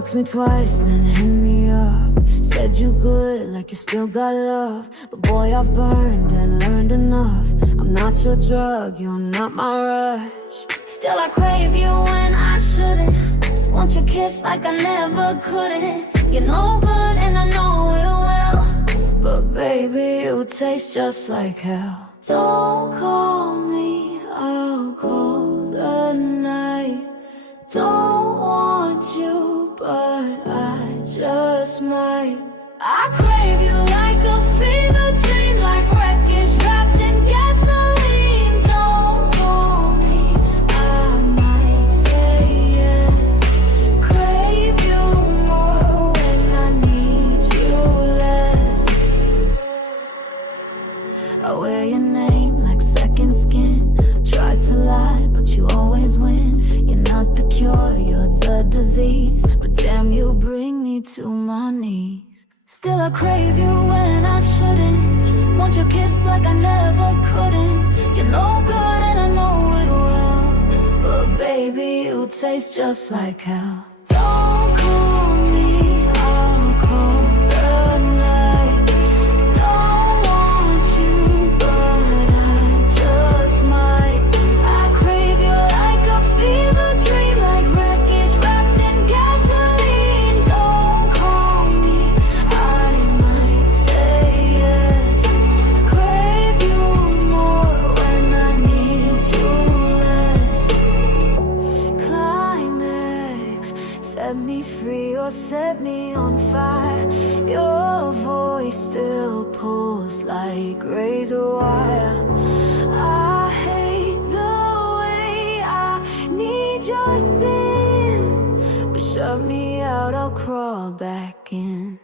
boxed me twice, then hit me up. Said you good, like you still got love. But boy, I've burned and learned enough. I'm not your drug, you're not my rush. Still I crave you when I shouldn't. Want your kiss like I never couldn't. You're no good and I know it well, but baby, you taste just like hell. Don't call me, I'll call the night. Don't want you, but I just might. I crave you like a fever dream, like wreckage wrapped in gasoline. Don't call me, I might say yes. Crave you more when I need you less. I wear your name like second skin. Tried to lie, but you always win. You're not the cure, you're the disease. But damn, you bring me to my knees. Still I crave you when I shouldn't. Want your kiss like I never couldn't. You're no good and I know it well, but baby, you taste just like hell. Don't call me, I'll call the night. Don't want you, but I just might. I crave you like a fever dream, like wreckage wrapped in gasoline. Don't call me, I might say yes. Crave you more when I need you less. Climax, set me free or set me on fire. Your voice still pulls like razor wire. I hate the way I need your sin, but shut me out, I'll crawl back in.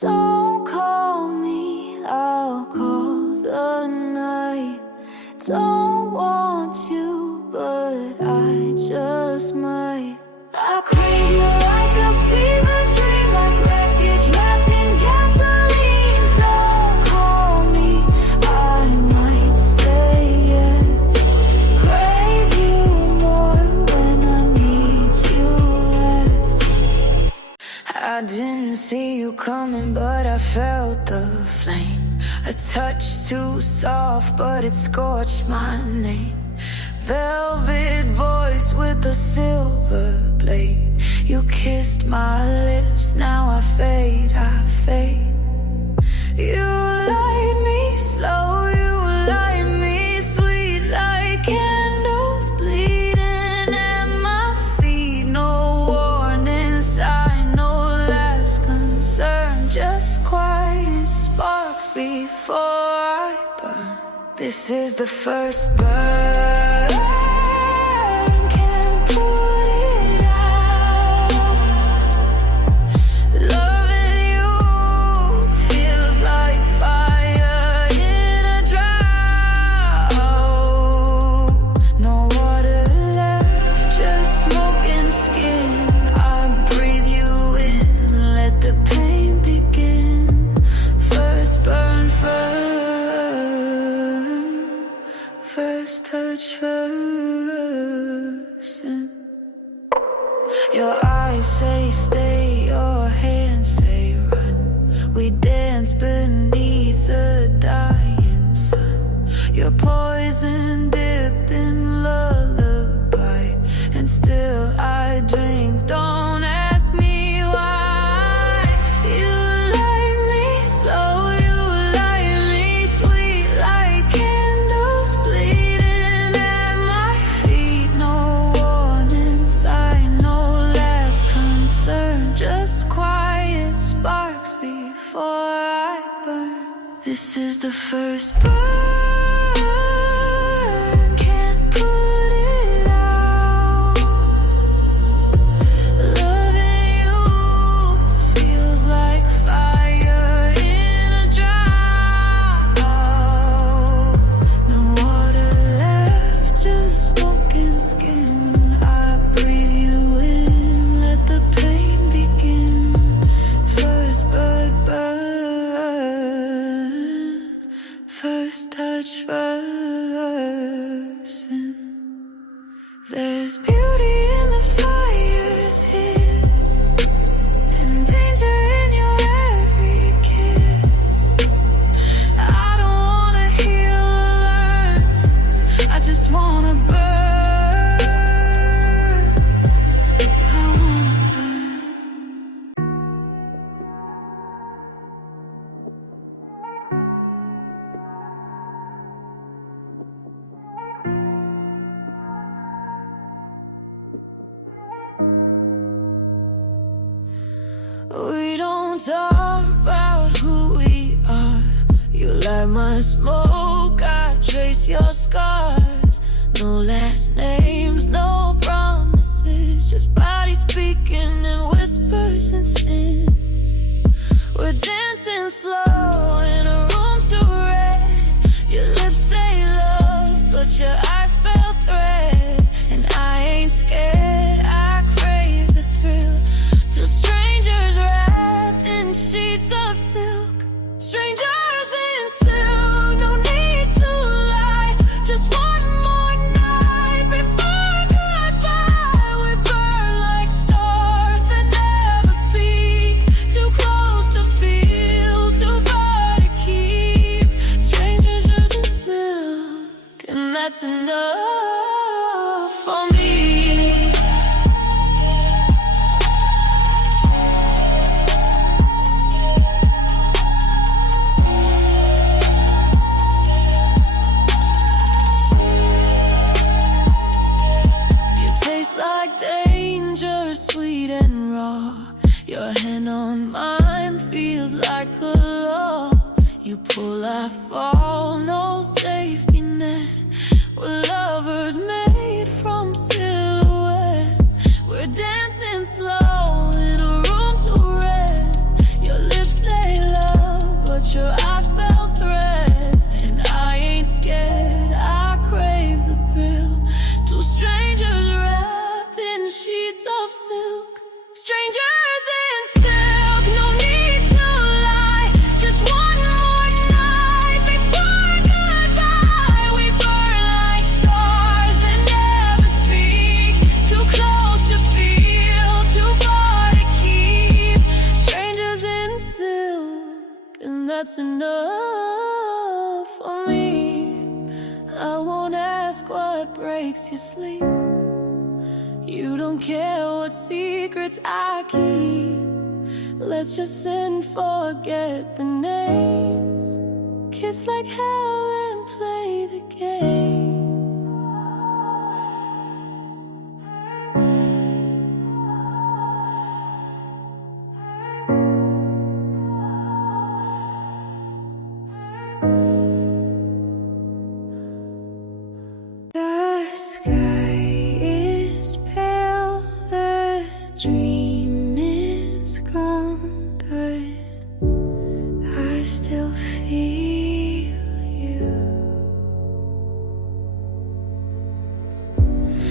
Don't call me, I'll call the night. Don't want you, but I just might. I crave you like a fever dream, like wreckage wrapped in gasoline. Don't call me, I might say yes. Crave you more when I need you less. I didn't see you coming, but I felt the flame. A touch too soft, but it scorched my name. Velvet voice with a silver blade. You kissed my lips, now I fade, I fade. You light me slow, you light me sweet, like candles bleeding at my feet. No warning sign, no last concern, just quiet sparks before I burn. This is the first burn. Can't put it out. Loving you feels like fire in a drought. No water left, just smoke and skin. I breathe you in, let the pain begin. First burn first. First touch first. Your eyes say stay, your hands say run. We dance beneath the dying sun. Your poison dipped in lullaby, and still I drink. Don't ask me why. You light me slow, you light me sweet, like candles bleeding at my feet. No warning sign, no last concern, just quiet sparks before I burn. This is the first burn. Can't put it out. Loving you feels like fire in a drought. No water left, just smoke and skin. I breathe you in, let the pain begin. First burn. First touch first. There's beauty in the fires here. talk about who we are. You light my smoke, I trace your scars. No last names, no promises, just bodies speaking in whispers and sins. We're dancing slow in a room too red. Your lips say love, but your eyes spell threat. And I ain't scared, I crave the thrill. Two strangers wrapped in sheets of silk. Strangers in silk, no need to lie. Just one more night before goodbye. We burn like stars that never speak. Too close to feel, too far to keep. Strangers in silk, and that's enough for me. Like danger, sweet and raw. Your hand on mine feels like a law. You pull, I fall, no safety net. We're lovers made from silhouettes. We're dancing slow in a room too red. Your lips say love, but your eyes spell threat. And I ain't scared, I crave the thrill. Two strangers wrapped in sheets of silk. Strangers in silk, no need to lie. Just one more night before goodbye. We burn like stars that never speak. Too close to feel, too far to keep. Strangers in silk, and that's enough for me. I won't ask what breaks your sleep. You don't care what secrets I keep. Let's just sin, forget the names. Kiss like hell and play the game. The sky is pale, the dream is gone, but I still feel you.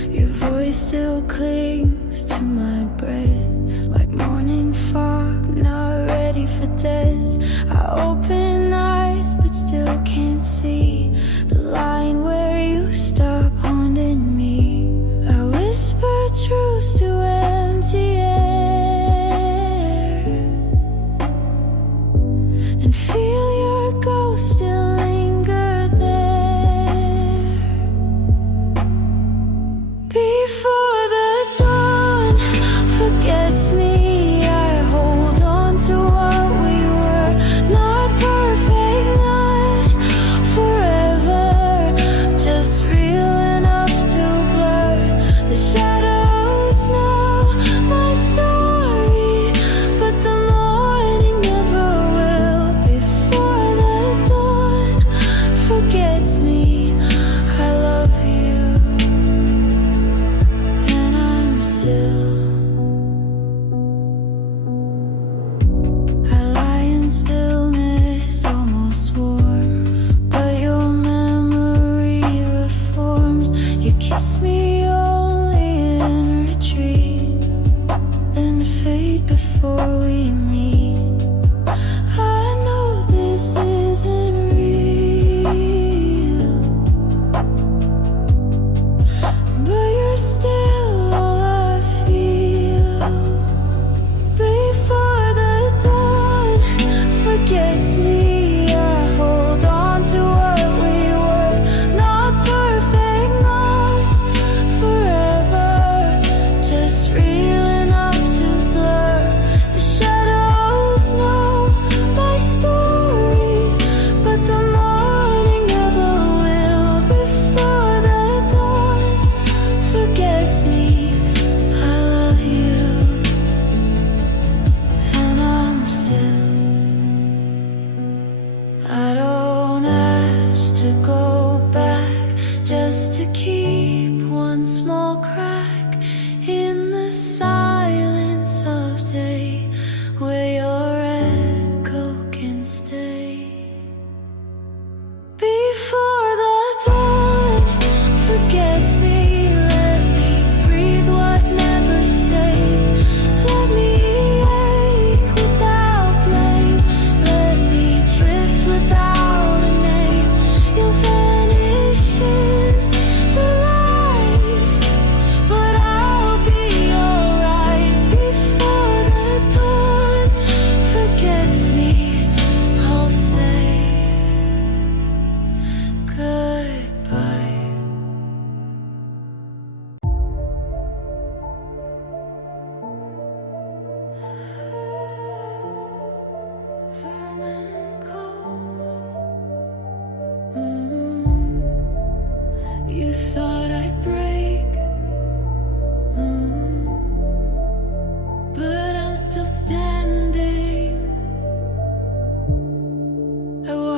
Your voice still clings to my breath, like morning fog, not ready for death. I open eyes, but still can't see the line where you stop haunting me. I whisper truths to empty air and feel your ghost still linger there. Before the dawn forgets me, I hold on to what we were. Not perfect, not forever.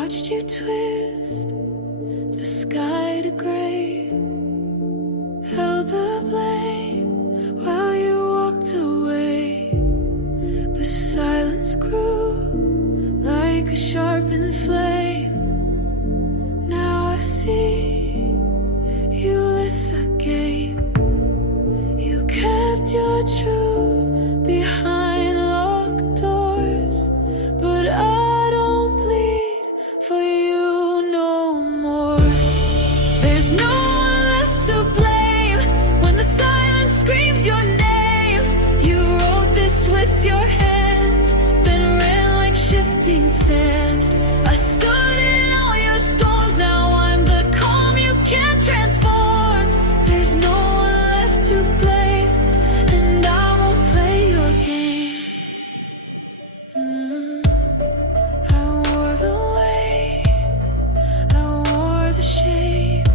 watched you twist the sky to gray, held the blame while you walked away. But silence grew like a sharpened flame. Now I see you lit the game. You kept your truth behind locked doors, but I don't bleed for you no more. There's no one left to blame when the silence screams your name. You wrote this with your hands, then ran like shifting sand. I stood in all your storms, now I'm the calm you can't transform. There's no one left to blame, and I won't play your game. I wore the weight, I wore the shame.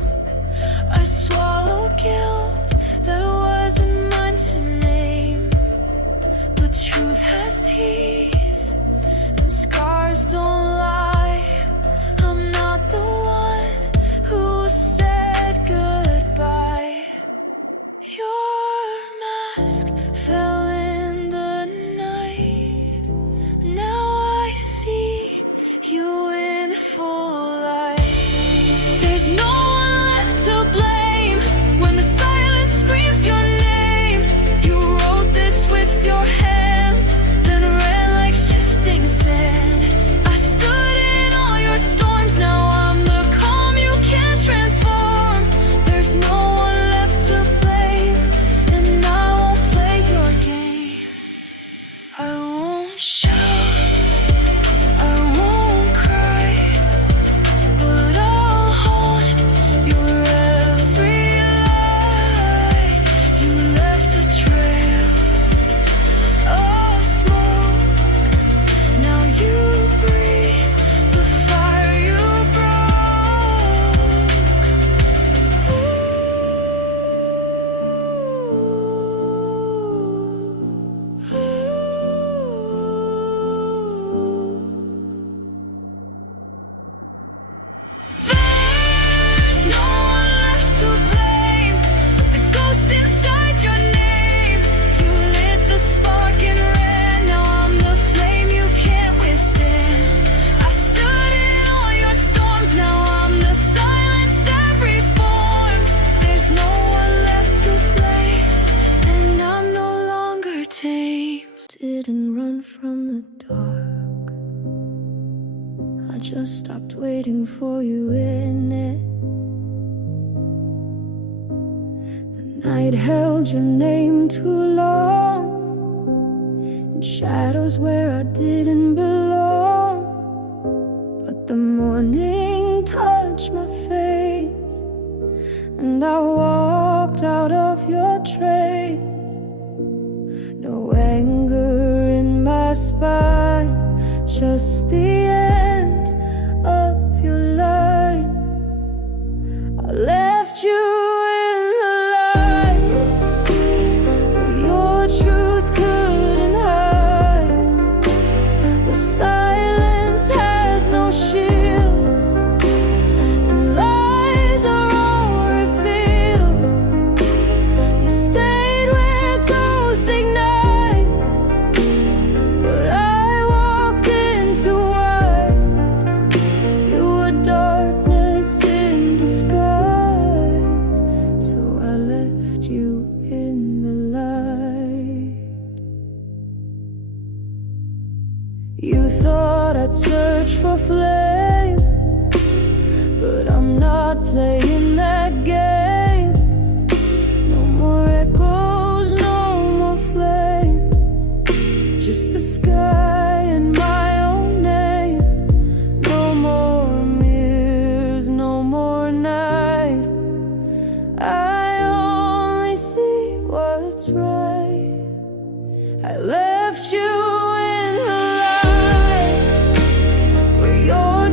I swallowed guilt that wasn't mine to name. But truth has teeth, and scars don't lie. I'm not the one who said goodbye. Your mask fell in the night. Now I see you in full light. There's no one left to blame when the silence screams your name. You wrote this with your hands, then ran like shifting sand. I stood in all your storms, now I'm the calm you can't transform. There's no one left to blame, and I won't play your game. I won't shout, I won't cry, but I'll haunt your every lie. You left a trail of smoke, now you breathe the fire you broke. There's no one left to blame but the ghost inside your name. You lit the spark and ran, now I'm the flame you can't withstand. I stood in all your storms, now I'm the silence that reforms. There's no one left to blame, and I'm no longer tame. Didn't run from the dark, I just stopped waiting for you in it. The night held your name too long, in shadows where I didn't belong. But the morning touched my face, and I walked out of your trace. No anger in my spine, just the end of your line. I left you in the light where your truth couldn't hide. The silence has no shield, and lies are all revealed. You stayed where ghosts ignite, but I walked into white. You were darkness in disguise, so I left you in the light. You thought I'd search for flame, but I'm not playing that game. No more echoes, no more flame, just the sky and my own name. No more mirrors, no more night. I only see what's right. I left you in the light where your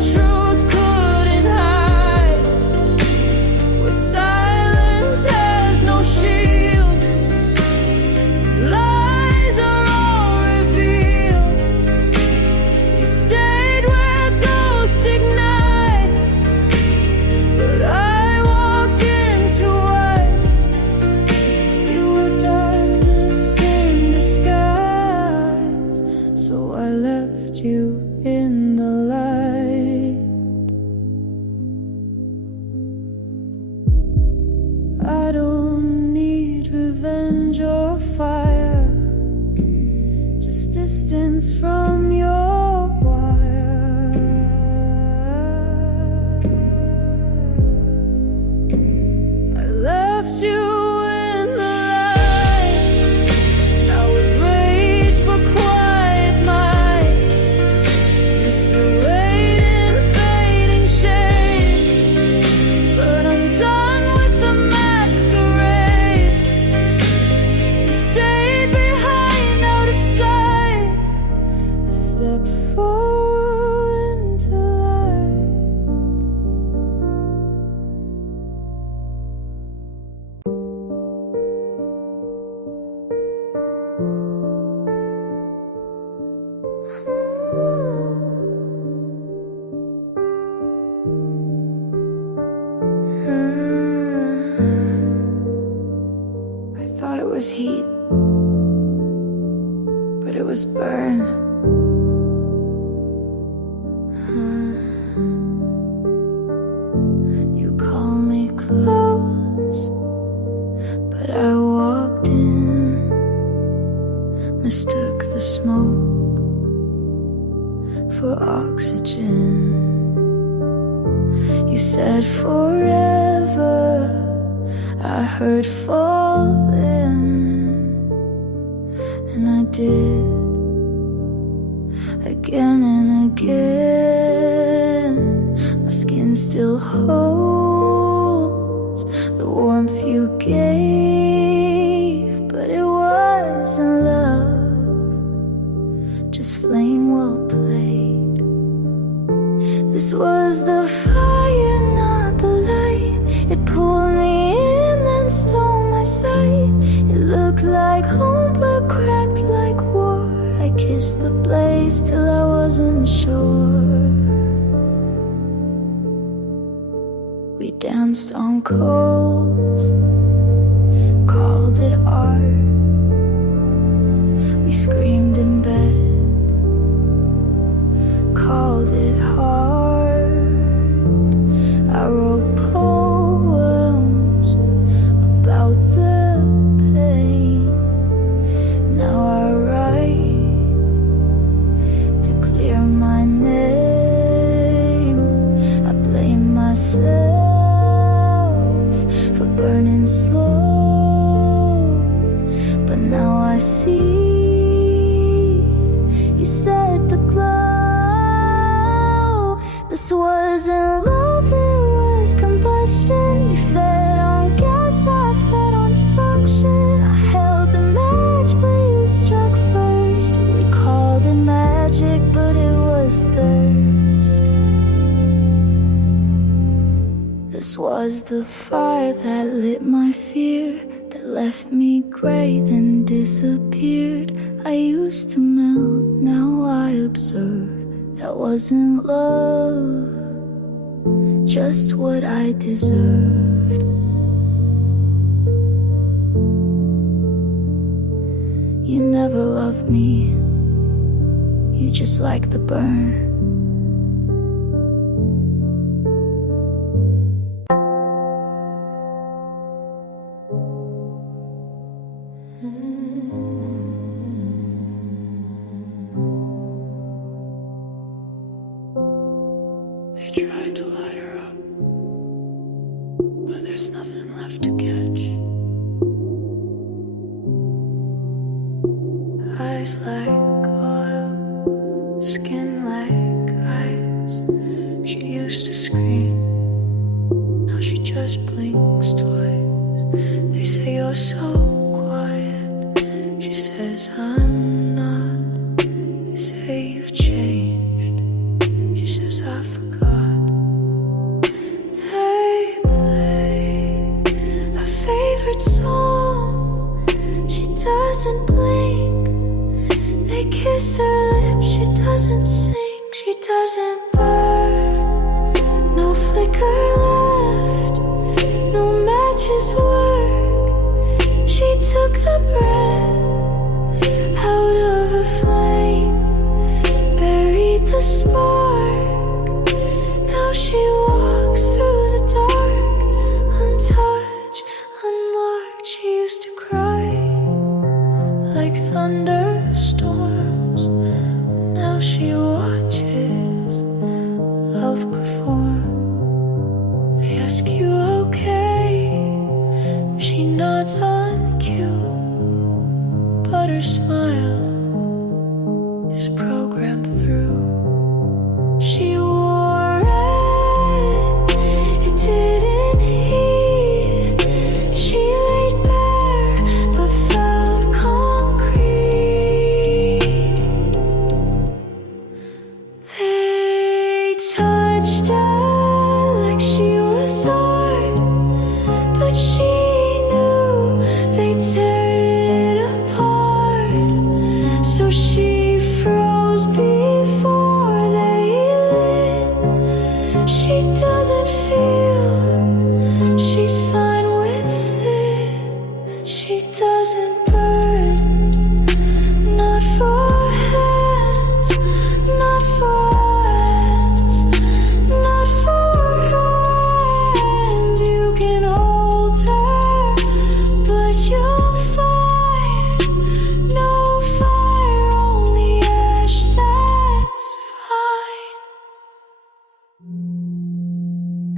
was heat, but it was burn. You call me close, but I walked in, mistook the smoke for oxygen. You said forever, I heard falling, and I did, again and again. My skin still holds the warmth you gave, but it wasn't love, just flame well played. This was the fire, not the light. It pulled me in and stole my sight. It looked like home but cracked like war. I kissed the blaze till I wasn't sure. We danced on coals, called it art. We screamed in bed, called it hard. I wrote poems about the pain. Now I write to clear my name. I blame myself for burning slow, but now I see you set the glow. This wasn't love, it was combustion. You fed on gas, I fed on function. I held the match, but you struck first. We called it magic, but it was thirst. This was the fire that lit my fear, that left me gray, then disappeared. I used to melt, now I observe. That wasn't love, just what I deserved. You never loved me, you just like the burn. They tried to light her up, but there's nothing left to catch. Eyes like oil, skin like ice. She used to scream, now she just blinks twice. They say you're so quiet, she says I'm not. They say you've changed, she says I forgot. They play her favorite song, she doesn't blink. They kiss her lips, she doesn't sing, she doesn't burn. No flicker left, no matches work. She took the breath out of a flame, buried the spark. Now she walks through the dark, untouched, unmarked. She used to cry like thunderstorms. Now she watches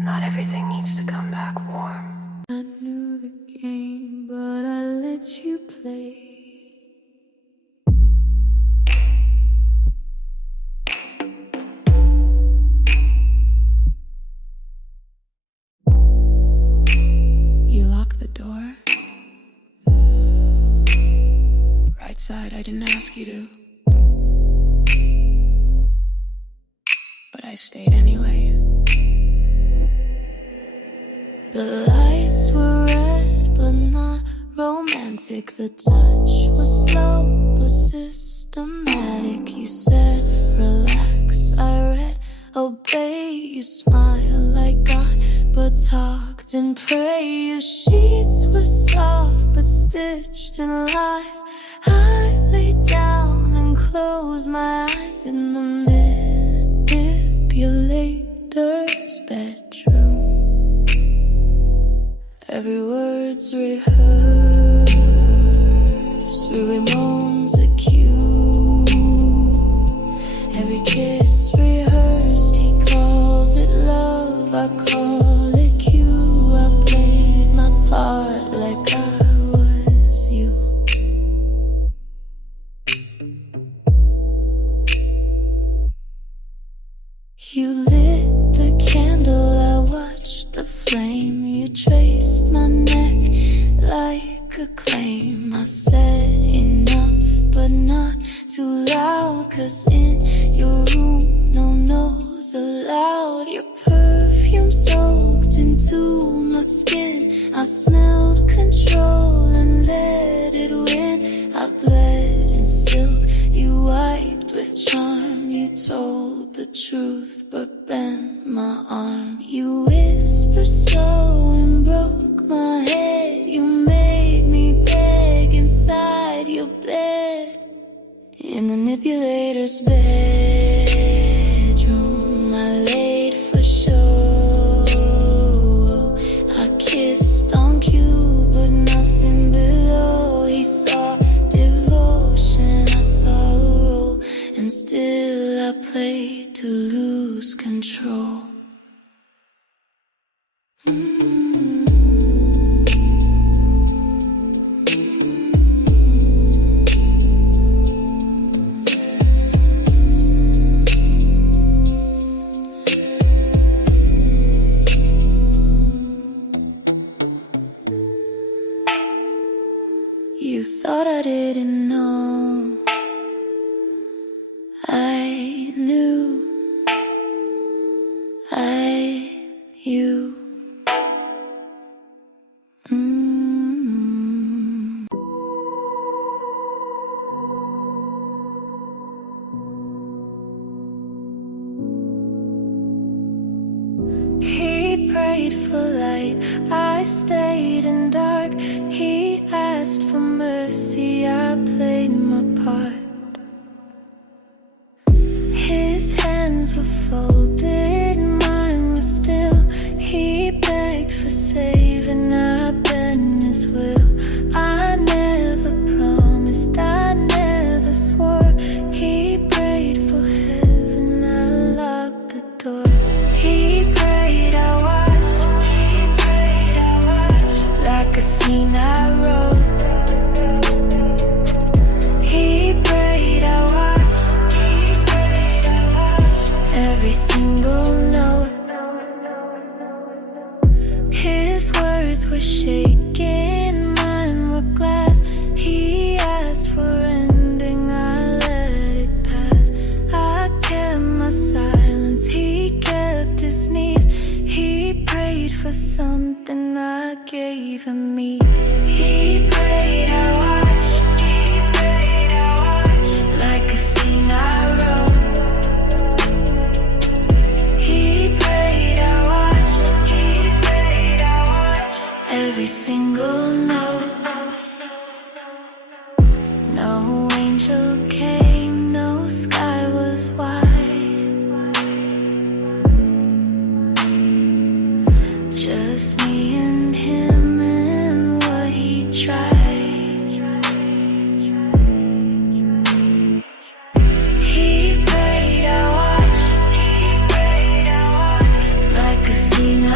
Not everything needs to come back warm. I knew the game, but I let you play. You locked the door. Right side, I didn't ask you to. But I stayed anyway. The lights were red, but not romantic. The touch was slow, but systematic. You said, relax, I read, obey. You smiled like God, but talked and prayed. Your sheets were soft, but stitched in lies. I lay down and closed my eyes in the manipulator's bedroom. Every word's rehearsed, every moan's a cue. Every kiss rehearsed, he calls it love, I call it cue. I played my part like I was you. You lit the candle, I watched the flame. You traced my neck like a claim. I said enough, but not too loud. 'Cause in your room, no no's allowed. Your perfume soaked into my skin. I smelled control and let it win. I bled in silk, you wiped with charm. You told the truth, but bent my arm. You whispered slow and broke my head. You made me beg inside your bed. In the manipulator's bedroom, I laid for show. I kissed on cue, but nothing below. He saw devotion, I saw a role, and still I played to lose control. You thought I didn't know. I knew. You. He prayed for light, I stayed in dark. He asked for mercy, I played my part. His hands were folded, mine was still. He begged for saving, I bent his will. I never promised, I never swore. He prayed for heaven, I locked the door. He prayed, I watched, like a scene I wrote. He prayed, I watched, every single note. His words were shaking, mine were glass. He asked for ending, I let it pass. I kept my silence, he kept his knees. He prayed for something, I gave him me. He prayed, I watched, like a scene I wrote. He prayed, I watched, every single note. No angel came, no sky was wide. Just me and him and what he tried. He prayed, I watched, like a scene I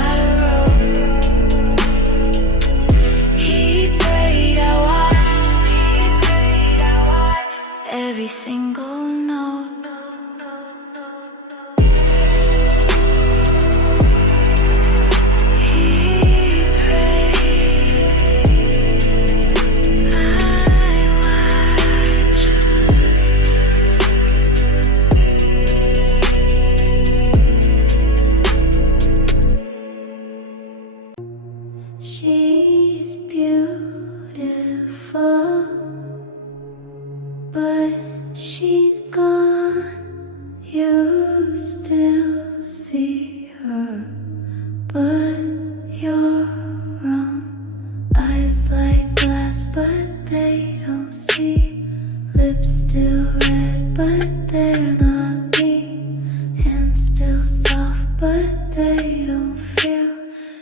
but they don't feel.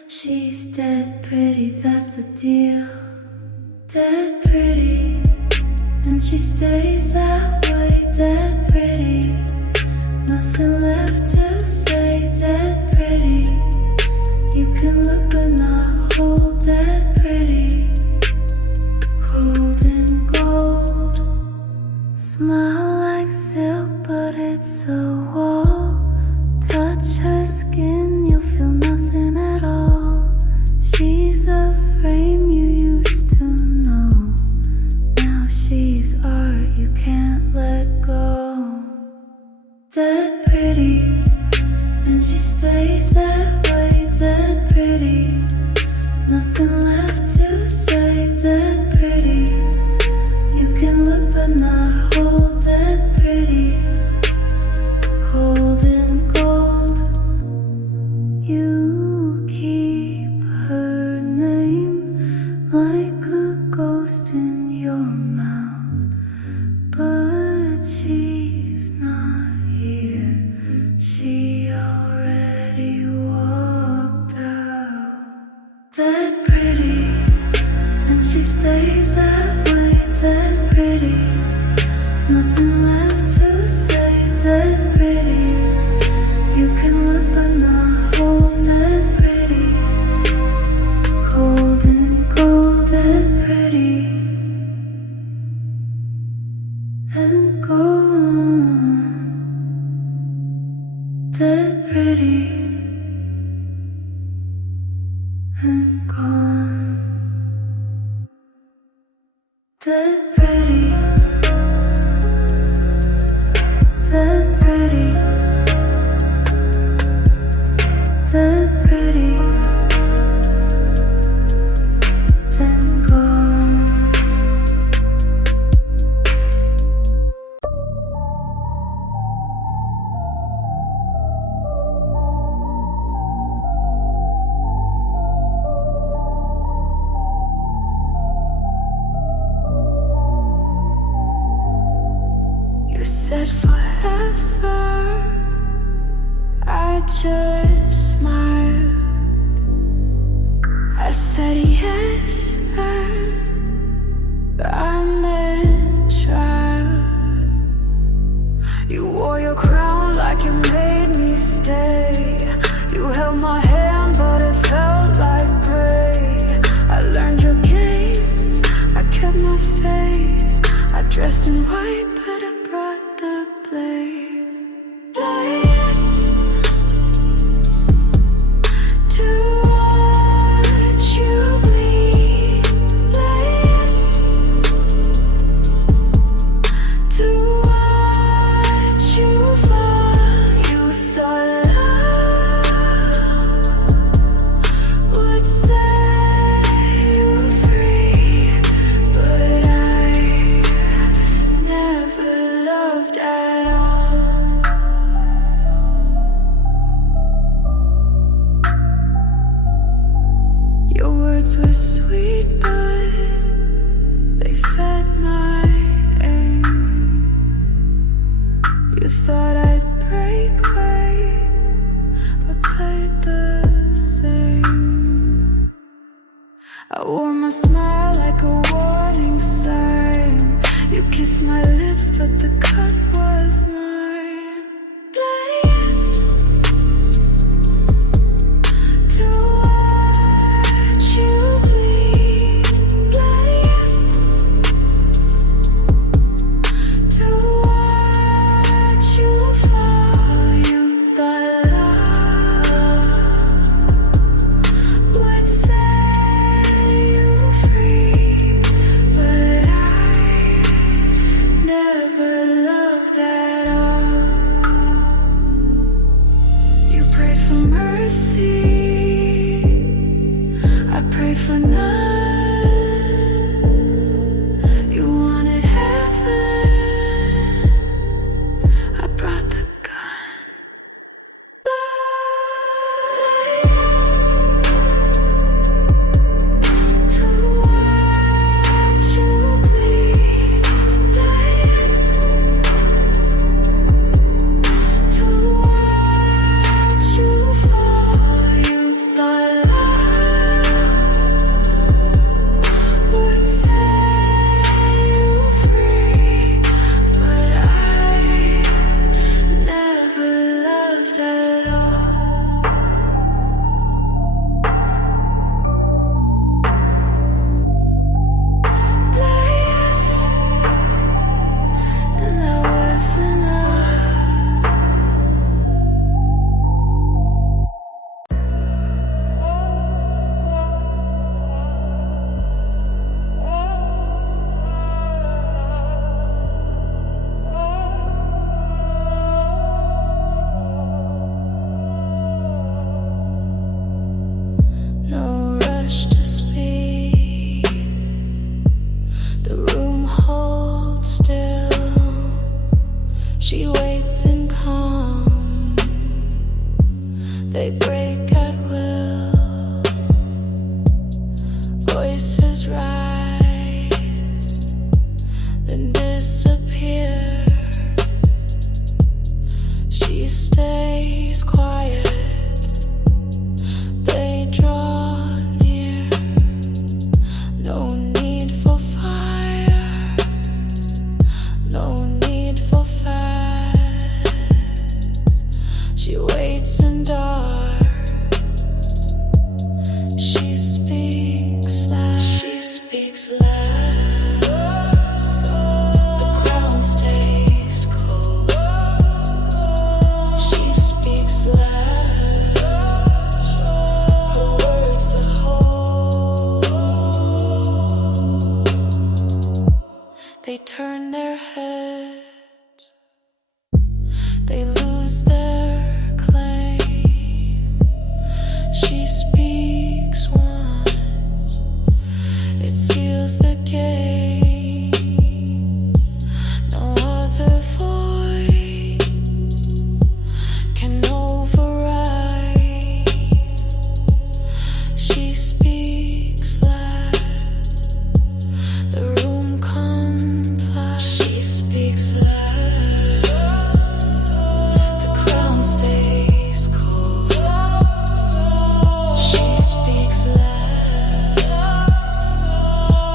She's dead pretty, that's the deal. Dead pretty, and she stays that way. Dead pretty, nothing left to say. Dead pretty, you can look but not hold. Dead pretty, cold and gold. Smile like silk, but it's a wall. Touch her skin, you'll feel nothing at all. She's a frame you used to know. Now she's art you can't let go. Dead pretty, and she stays that way. Dead pretty, nothing left to say. Dead pretty, you can look but not hold. Dead pretty, cold and gold. You keep her name like a ghost in your mouth, but she's not here. She already walked out. Dead pretty, and she stays that way. Dead pretty, nothing left to say. Dead pretty, you can look but not hold. Dead pretty, cold and cold. Dead pretty, and gone. Dead pretty, and gone. Dead pretty, dead pretty, dead pretty, dead gone. You said forever, I just smiled. I said yes, I meant trial. You wore your crown like you made me stay. You held my hand but it felt like gray. I learned your games, I kept my face. I dressed in white but I brought the blade. To watch you bleed, to watch you fall. You thought love would set you free, but I never loved at all. Your words were sweet, but they fed my aim. You thought I'd break away, but played the same. I wore my smile like a warning sign. You kissed my lips, but the cut was mine. Place to watch you bleed. Place to watch you fall. You thought love would set you free, but I never loved at all. You prayed for mercy, I prayed for none. You wanted heaven, I brought the gun. To watch you bleed, to watch you rush to speak. The room holds still. She waits in calm. They break at will. Voices rise, then disappear. She stays quiet. They draw near. No need for fire. No need for fast. She waits in dark. She speaks last. She speaks last. The crown stays cold. She speaks last. Her words the whole. They turn their heads. They lose their claim. She speaks once. It seals the game. No other voice can override. She speaks last. The room complies. She speaks last. The crown stays cold. She speaks last.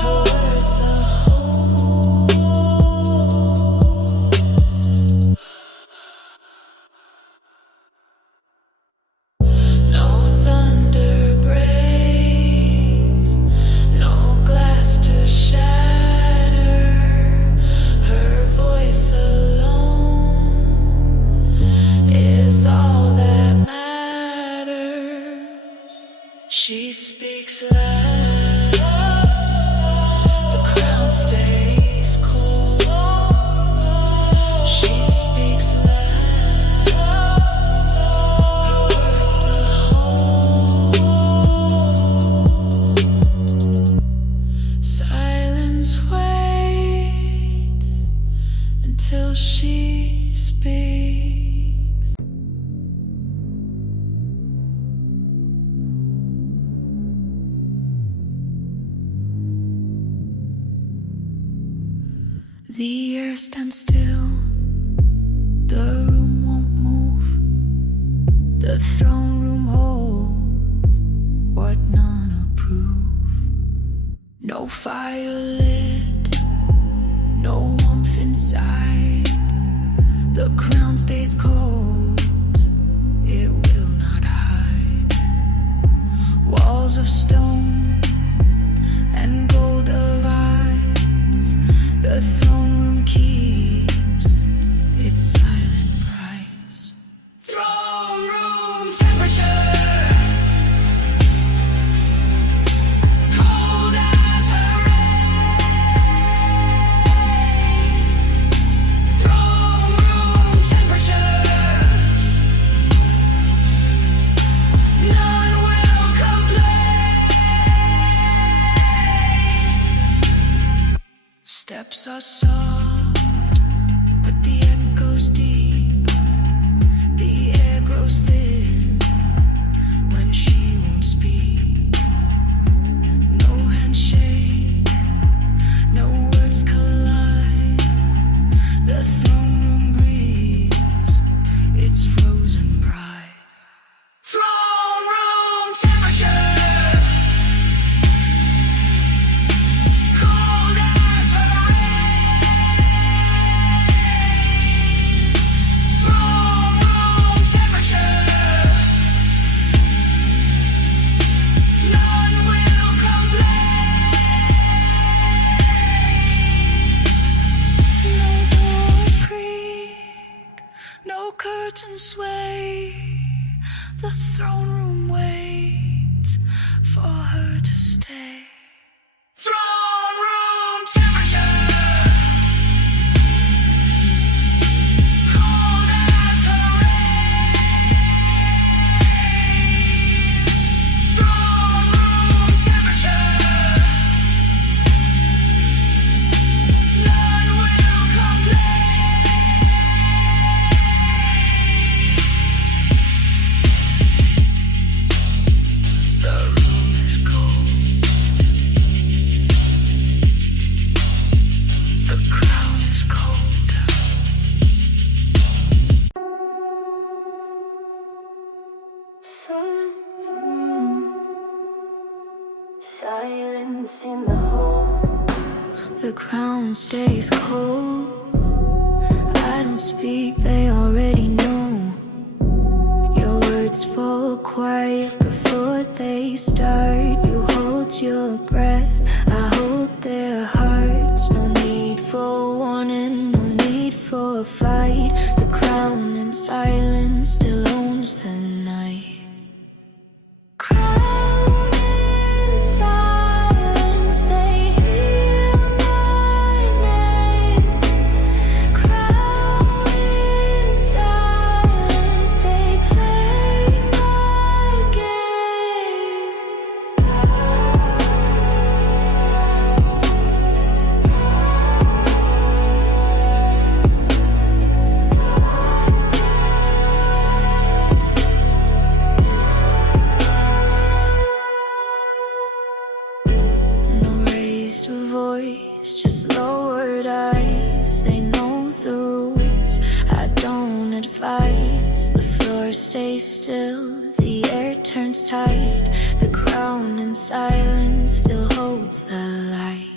Her words the whole. No thunder breaks, no glass to shatter. Her voice alone is all that matters. She speaks loud. The crown stays cold. She speaks loud. Her words the whole. Silence waits until she speaks. The air stands still. The room won't move. The throne room holds what none approve. No fire lit, no warmth inside. The crown stays cold, it will not hide. Walls of stone and gold of eyes. The throne room keeps its silent price. Throne room temperature. Cold as her rain. Throne room temperature. None will complain. Steps are soft, but the echo's deep. The air grows thin when she won't speak. No handshake, no words collide. The throne room breeze, it's frozen pride. Throne room temperature. Cold as her rain. Throne room temperature. None will complain. No doors creak, no curtains sway. The throne room waits for her to stay. Throne room temperature. Cold as her rain. Throne room temperature. Silence in the hole. The crown stays cold. I don't speak, they already know. Your words fall quiet before they start. You hold your breath, I hold their hearts. No need for warning, no need for a fight. The crown in silence still owns the night. Crown in silence, they hear my name. Crown in silence, they play my game. No raised voice, just lowered eyes. They know the rules, I don't advise. The floor stays still, the air turns tight. The crown in silence still holds the light.